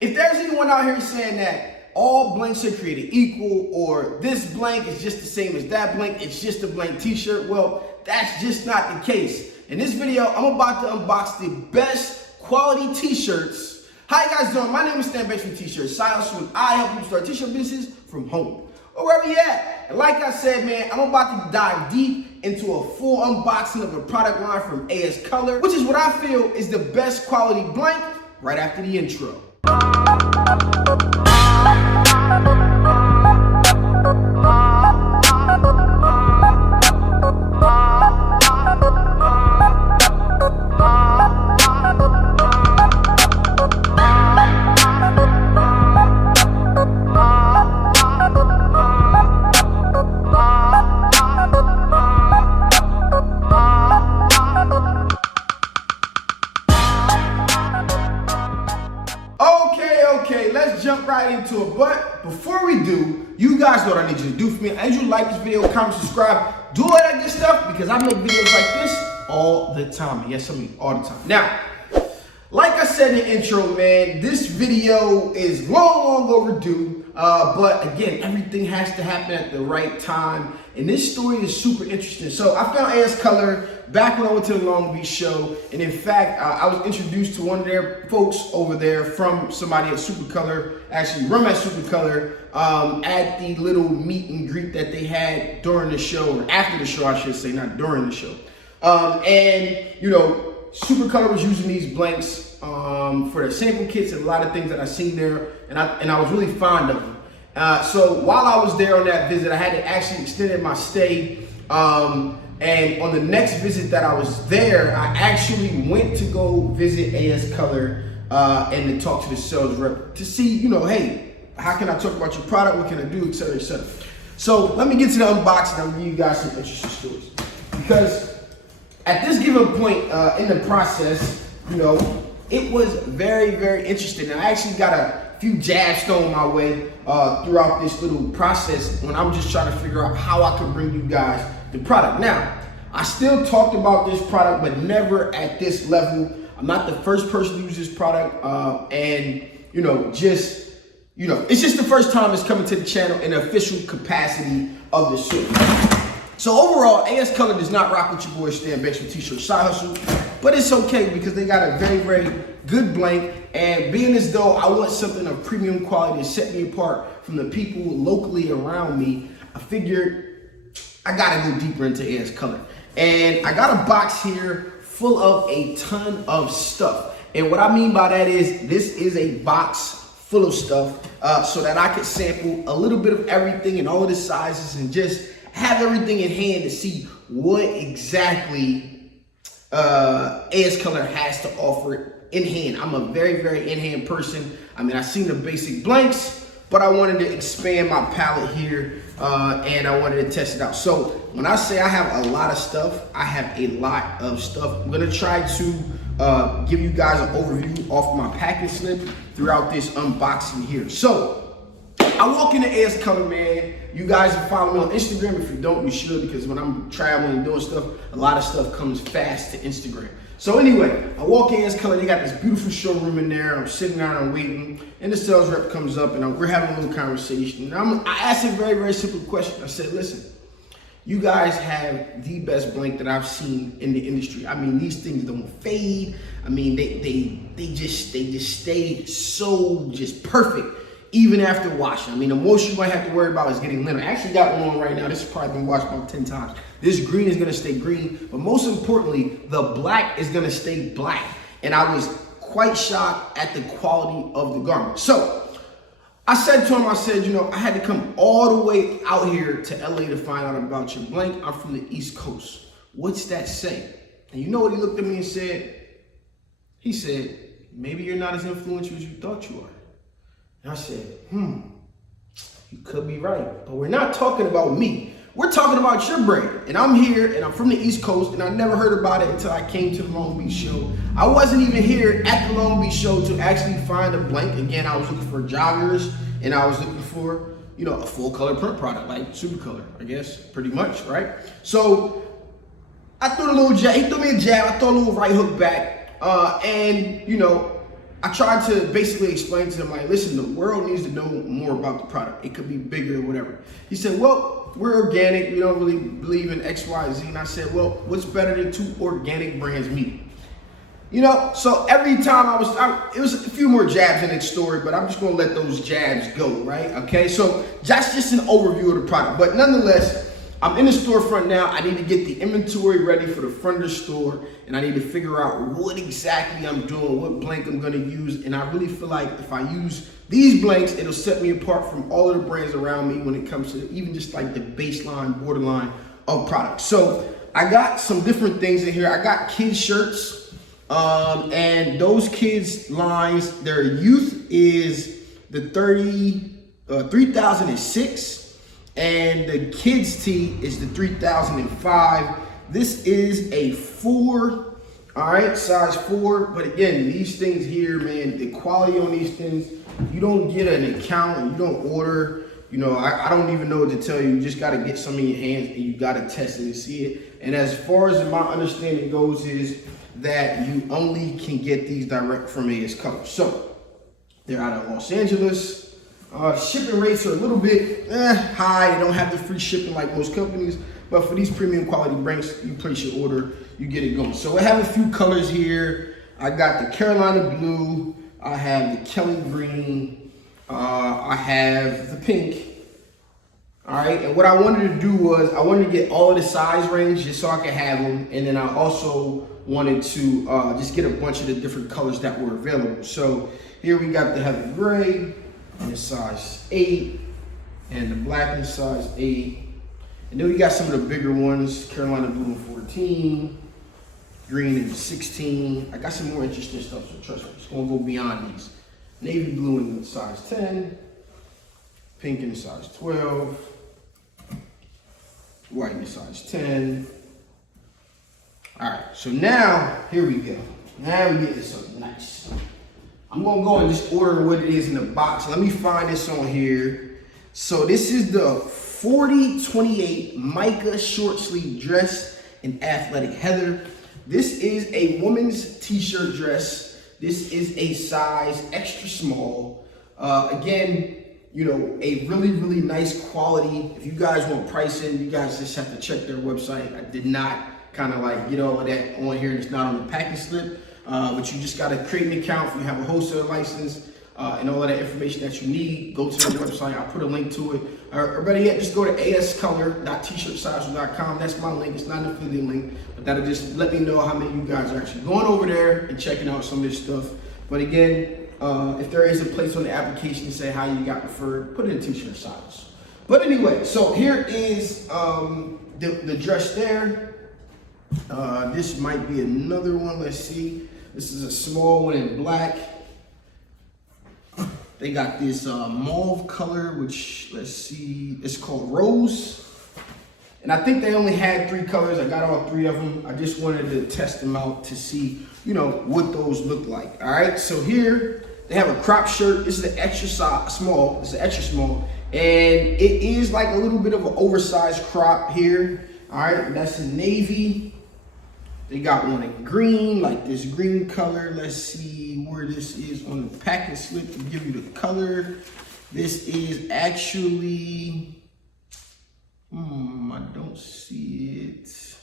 If there's anyone out here saying that all blanks are created equal, or this blank is just the same as that blank, it's just a blank t-shirt, well, that's just not the case. In this video, I'm about to unbox the best quality t-shirts. How you guys doing? My name is Sublimation T-Shirt Silas, and I help people start t-shirt businesses from home or wherever you at. And like I said, man, I'm about to dive deep into a full unboxing of a product line from AS Color, which is what I feel is the best quality blank, right after the intro. Okay, let's jump right into it. But before we do, you guys know what I need you to do for me. I need you to like this video, comment, subscribe, do all that good stuff, because I make videos like this all the time. Yes, I mean all the time. Now, like I said in the intro, man, this video is long overdue. But again, everything has to happen at the right time. And this story is super interesting. So I found AS Color back when I went to the Long Beach show. And in fact, I was introduced to one of their folks over there from somebody at Super Color, actually run at Super Color, at the little meet and greet that they had during the show, or after the show, I should say, not during the show. And, you know, Super Color was using these blanks for their sample kits and a lot of things that I seen there, and I was really fond of them. So while I was there on that visit, I had to actually extend my stay. And on the next visit that I was there, I actually went to go visit AS Color and to talk to the sales rep to see, you know, hey, how can I talk about your product? What can I do, et cetera, et cetera. So let me get to the unboxing. I'll give you guys some interesting stories, because at this given point in the process, you know, it was very interesting. And I actually got a few jabs thrown my way throughout this little process when I'm just trying to figure out how I can bring you guys the product. Now, I still talked about this product, but never at this level. I'm not the first person to use this product, and you know, it's just the first time it's coming to the channel in the official capacity of the show. So overall, AS Color does not rock with your boy Stan Banks from T-Shirt Side Hustle, but it's okay because they got a very good blank, and being as though I want something of premium quality to set me apart from the people locally around me, I figured I gotta go deeper into AS Color. And I got a box here full of a ton of stuff. And what I mean by that is this is a box full of stuff so that I could sample a little bit of everything in all of the sizes and just have everything in hand to see what exactly AS Color has to offer in hand. I'm a very in-hand person. I mean, I've seen the basic blanks, but I wanted to expand my palette here and I wanted to test it out. So when I say I have a lot of stuff, I have a lot of stuff. I'm gonna try to give you guys an overview off my package slip throughout this unboxing here. So I walk into AS Color, man. You guys can follow me on Instagram. If you don't, you should, because when I'm traveling and doing stuff, a lot of stuff comes fast to Instagram. So anyway, I walk in AS Color. They got this beautiful showroom in there. I'm sitting down and waiting, and the sales rep comes up, and we're having a little conversation. And I asked a very simple question. I said, listen, you guys have the best blank that I've seen in the industry. I mean, these things don't fade. I mean, they just stay so just perfect. Even after washing. I mean, the most you might have to worry about is getting lint. I actually got one on right now. This has probably been washed about 10 times. This green is gonna stay green, but most importantly, the black is gonna stay black. And I was quite shocked at the quality of the garment. So I said to him, I said, you know, I had to come all the way out here to LA to find out about your blank. I'm from the East Coast. What's that say? And you know what he looked at me and said? He said, maybe you're not as influential as you thought you are. And I said, you could be right, but we're not talking about me. We're talking about your brand. And I'm here, and I'm from the East Coast, and I never heard about it until I came to the Long Beach show. I wasn't even here at the Long Beach show to actually find a blank. Again, I was looking for joggers, and I was looking for, you know, a full color print product, like Super Color, I guess, pretty much, right? So I threw a little jab, he threw me a jab, I threw a little right hook back, and, you know, I tried to basically explain to him, like, listen, the world needs to know more about the product. It could be bigger or whatever. He said, well, we're organic. We don't really believe in X, Y, Z. And I said, well, what's better than two organic brands meeting? You know, so every time it was a few more jabs in its story, but I'm just gonna let those jabs go, right? Okay, so that's just an overview of the product. But nonetheless, I'm in the storefront now. I need to get the inventory ready for the front of the store, and I need to figure out what exactly I'm doing, what blank I'm gonna use. And I really feel like if I use these blanks, it'll set me apart from all of the brands around me when it comes to even just like the baseline, borderline of products. So I got some different things in here. I got kids shirts. And those kids lines, their youth is the 3006, and the kids tee is the 3005. This is a 4, all right, size 4. But again, these things here, man, the quality on these things, you don't get an account and you don't order. You know, I don't even know what to tell you. You just got to get some in your hands and you got to test it and see it. And as far as my understanding goes is that you only can get these direct from AS Colors. So they're out of Los Angeles. Shipping rates are a little bit high. They don't have the free shipping like most companies, but for these premium quality brands, you place your order, you get it going. So I have a few colors here. I got the Carolina blue. I have the Kelly green. I have the pink. All right, and what I wanted to do was I wanted to get all of the size range just so I could have them, and then I also wanted to just get a bunch of the different colors that were available. So here we got the heavy gray in size 8 and the black in size 8. And then we got some of the bigger ones, Carolina blue in 14, green in 16. I got some more interesting stuff, so trust me, it's gonna go beyond these. Navy blue in size 10, pink in size 12, white in size 10. All right, so now, here we go. Now we get this something nice. I'm gonna go and just order what it is in the box. Let me find this on here. So this is the 4028 mica short sleeve dress in athletic heather. This is a woman's t-shirt dress. This is a size extra small. Again, you know, a really, really nice quality. If you guys want pricing, you guys just have to check their website. I did not kind of like get all of that on here, and it's not on the packing slip, but you just got to create an account if you have a wholesale license and all of that information that you need. Go to their website. I'll put a link to it. Or better yet, just go to ascolor.tshirtsize.com. That's my link. It's not an affiliate link, but that'll just let me know how many of you guys are actually going over there and checking out some of this stuff. But again, if there is a place on the application to say how you got referred, put it in t-shirt size. But anyway, so here is the dress there. This might be another one. Let's see. This is a small one in black. They got this mauve color, which, let's see, it's called Rose. And I think they only had 3 colors. I got all 3 of them. I just wanted to test them out to see, you know, what those look like. All right, so here they have a crop shirt. This is an extra small. It's an extra small. And it is like a little bit of an oversized crop here. All right, that's in navy. They got one in green, like this green color. Let's see where this is on the packing slip to give you the color. This is actually, I don't see it.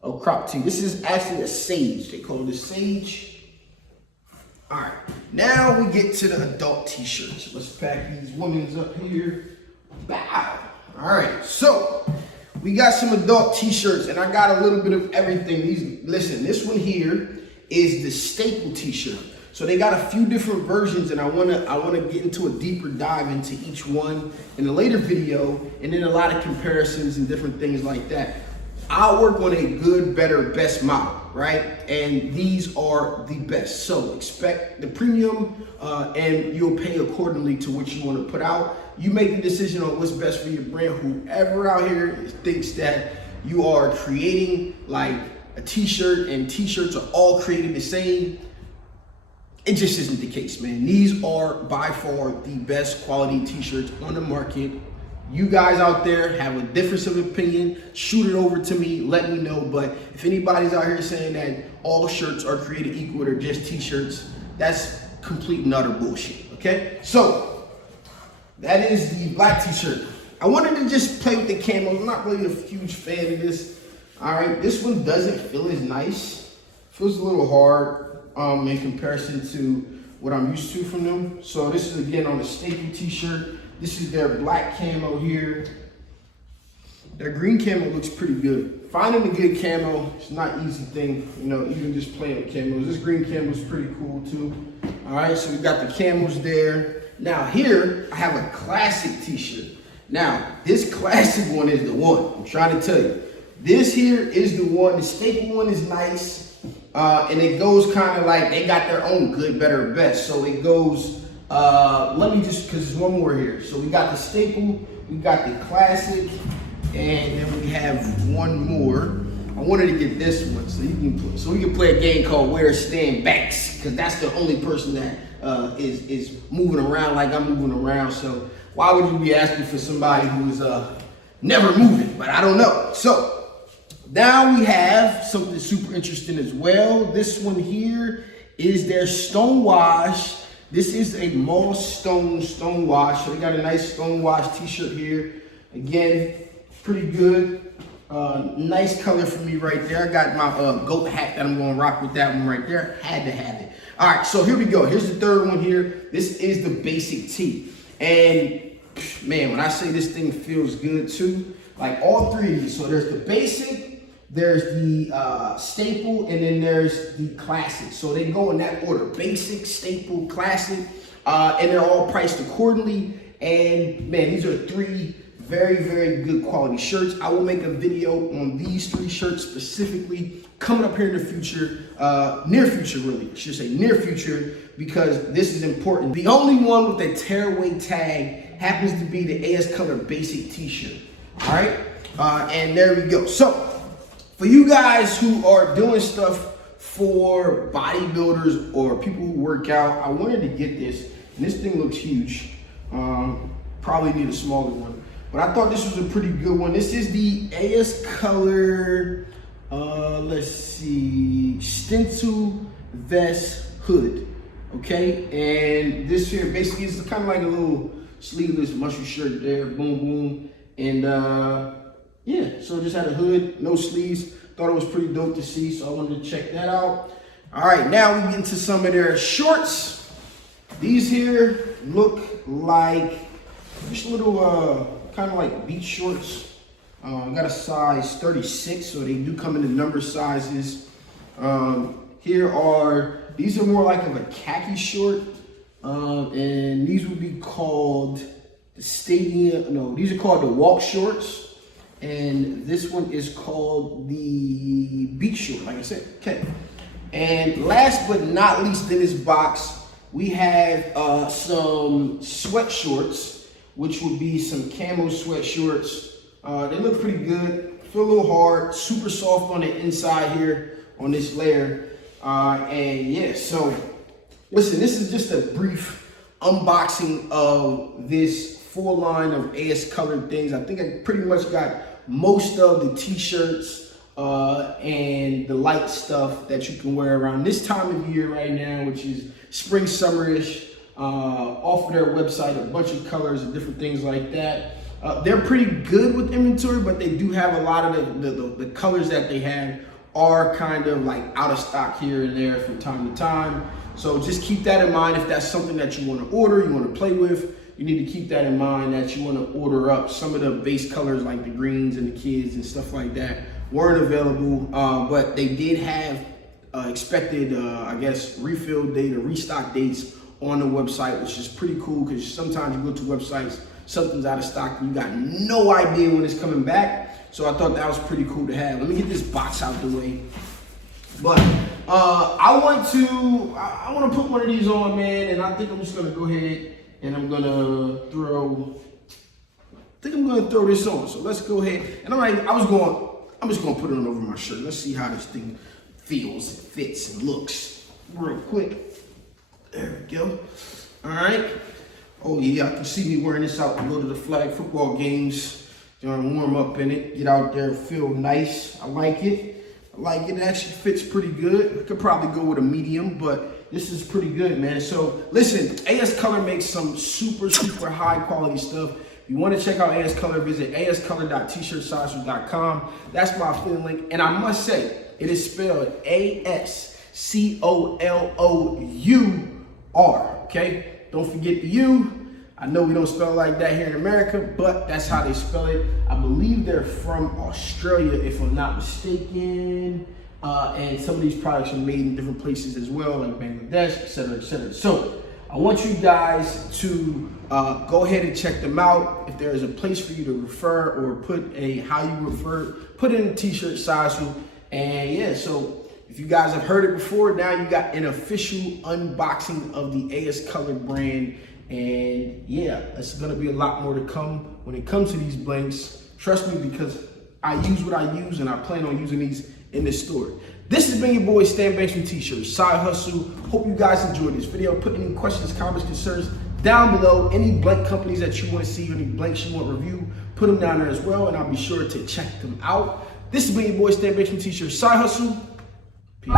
Oh, crop tee. This is actually a sage. They call it a sage. All right, now we get to the adult t-shirts. Let's pack these women's up here. Bow. All right, so we got some adult t-shirts, and I got a little bit of everything. Listen, this one here is the staple t-shirt. So they got a few different versions, and I wanna get into a deeper dive into each one in a later video, and then a lot of comparisons and different things like that. I'll work on a good, better, best model, right? And these are the best. So expect the premium, and you'll pay accordingly to what you want to put out. You make the decision on what's best for your brand. Whoever out here thinks that you are creating like a t-shirt and t-shirts are all created the same, it just isn't the case, man. These are by far the best quality t-shirts on the market, You guys out there have a difference of opinion, shoot it over to me, let me know. But if anybody's out here saying that all shirts are created equal, they're just t-shirts, that's complete and utter bullshit, okay? So, that is the black t-shirt. I wanted to just play with the camos. I'm not really a huge fan of this. All right, this one doesn't feel as nice. Feels a little hard in comparison to what I'm used to from them. So this is again on a staple t-shirt. This is their black camo here. Their green camo looks pretty good. Finding a good camo is not an easy thing, you know, even just playing with camos. This green camo is pretty cool too. All right, so we got the camos there. Now here, I have a classic t-shirt. Now, this classic one is the one, I'm trying to tell you. This here is the one, the staple one is nice, and it goes kind of like, they got their own good, better, best. So it goes, let me just, because there's one more here. So we got the staple, we got the classic, and then we have one more. I wanted to get this one so we can play a game called Where Stand Backs, because that's the only person that is moving around like I'm moving around. So why would you be asking for somebody who is never moving? But I don't know. So now we have something super interesting as well. This one here is their stone wash. This is a moss stone wash. So they got a nice stone wash t-shirt here. Again, pretty good. Nice color for me right there. I got my goat hat that I'm gonna rock with that one right there. Had to have it. All right, so here we go. Here's the third one here. This is the basic tee. And man, when I say this thing feels good too, like all three of these. So there's the basic, there's the staple, and then there's the classic. So they go in that order: basic, staple, classic, and they're all priced accordingly. And man, these are three very, very good quality shirts. I will make a video on these three shirts specifically coming up here in the future, near future really, I should say near future, because this is important. The only one with a tearaway tag happens to be the AS Color Basic t-shirt, all right? And there we go. So for you guys who are doing stuff for bodybuilders or people who work out, I wanted to get this, and this thing looks huge. Probably need a smaller one. But I thought this was a pretty good one. This is the AS Color, let's see, stencil vest hood, okay? And this here basically is kind of like a little sleeveless muscle shirt there, boom, boom. And yeah, so just had a hood, no sleeves. Thought it was pretty dope to see, so I wanted to check that out. All right, now we get into some of their shorts. These here look like just little, kind of like beach shorts. Got a size 36, so they do come in the number sizes. These are more like of a khaki short, and these would be called these are called the walk shorts, and this one is called the beach short, like I said, okay. And last but not least in this box, we have some sweat shorts, which would be some camo sweat shorts. They look pretty good, feel a little hard, super soft on the inside here on this layer. And yeah, so listen, this is just a brief unboxing of this full line of AS colored things. I think I pretty much got most of the t-shirts and the light stuff that you can wear around this time of year right now, which is spring, summerish. Off of their website, a bunch of colors and different things like that. They're pretty good with inventory, but they do have a lot of the colors that they have are kind of like out of stock here and there from time to time. So just keep that in mind. If that's something that you want to order, you want to play with, you need to keep that in mind, that you want to order up. Some of the base colors like the greens and the kids and stuff like that weren't available, but they did have expected, I guess, refill date or restock dates on the website, which is pretty cool, because sometimes you go to websites, something's out of stock, and you got no idea when it's coming back. So I thought that was pretty cool to have. Let me get this box out the way. But I want to put one of these on, man, and I think I'm just gonna go ahead and I'm gonna throw this on. So let's go ahead. And I'm just gonna put it on over my shirt. Let's see how this thing feels, fits, and looks real quick. There we go. All right. Oh yeah, I can see me wearing this out to go to the flag football games. You know, warm up in it, get out there, feel nice. I like it. It actually fits pretty good. I could probably go with a medium, but this is pretty good, man. So listen, AS Color makes some super high quality stuff. If you want to check out AS Color, visit ascolor.tshirtsizers.com. That's my affiliate link. And I must say, it is spelled ASCOLOUR, okay? Don't forget the U. I know we don't spell it like that here in America, but that's how they spell it. I believe they're from Australia, if I'm not mistaken. And some of these products are made in different places as well, like Bangladesh, etc., etc. So I want you guys to go ahead and check them out. If there is a place for you to refer or put how you refer, put in a t-shirt size. And yeah, so if you guys have heard it before, now you got an official unboxing of the AS Color brand. And yeah, it's gonna be a lot more to come when it comes to these blanks. Trust me, because I use what I use and I plan on using these in this store. This has been your boy Stan Banks from T-Shirts Side Hustle. Hope you guys enjoyed this video. Put any questions, comments, concerns down below. Any blank companies that you want to see, any blanks you want review, put them down there as well, and I'll be sure to check them out. This has been your boy Stan Banks from T-Shirts Side Hustle. Peace.